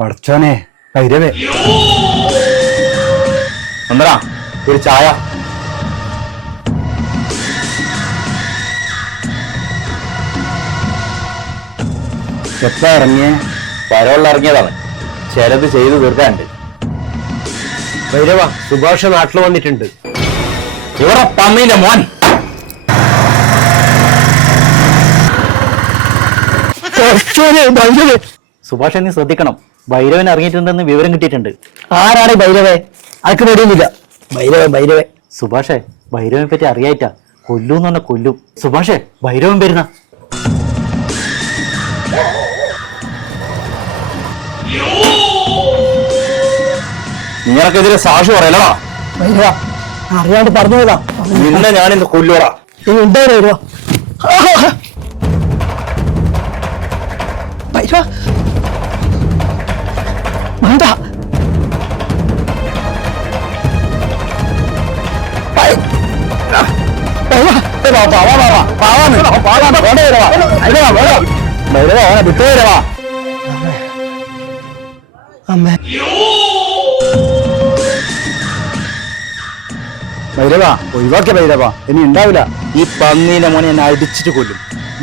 പഠിച്ചോനെ ഭൈരവേ സുന്ദര ഒരു ചായ. എപ്പോ ഇറങ്ങിയ? വരവുള്ള ഇറങ്ങിയതാണ്. ചിലത് ചെയ്തു തീർക്കാനുണ്ട്. ഭൈരവ സുഭാഷ നാട്ടിൽ വന്നിട്ടുണ്ട്. ഇവിടെ പന്നീന്റെ മോൻ. സുഭാഷ് നീ ശ്രദ്ധിക്കണം. ഭൈരവൻ ഇറങ്ങിയിട്ടുണ്ടെന്ന് വിവരം കിട്ടിയിട്ടുണ്ട്. ആരാണ് ഭൈരവേ? അതൊക്കെ പേടിയൊന്നുമില്ല. ഭൈരവൻ ഭൈരവേ. സുഭാഷേ ഭൈരവനെ പറ്റി അറിയായിട്ടാ. കൊല്ലൂന്ന് പറഞ്ഞ കൊല്ലും. സുഭാഷേ ഭൈരവൻ വരുന്ന. നിങ്ങൾക്കെതിരെ സാക്ഷി പറയലടാ. ഭൈരവ അറിയാണ്ട് പറഞ്ഞു പോയതാ നിന്നെ ഞാനിന്ന് കൊല്ലുവടാ. ഇനി ഉണ്ടോ ഭൈരവ? ഭൈരവ അമ്മേ ഭൈരവ ഒഴിവാക്കിയ ഭൈരവ ഇനി ഉണ്ടാവില്ല ഈ പന്നീനെ മോനെ എന്നെ അടിച്ചിട്ട് കൊല്ലും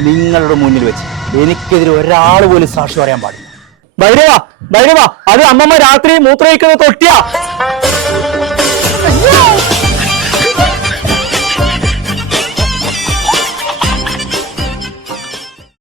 നിങ്ങളുടെ മുന്നിൽ വെച്ച് എനിക്കെതിരെ ഒരാൾ പോലും സാക്ഷി പറയാൻ പാടില്ല ഭൈരവ ഭൈരവ അത് അമ്മമ്മ രാത്രി മൂത്രയിക്കുന്ന തൊട്ടിയാ.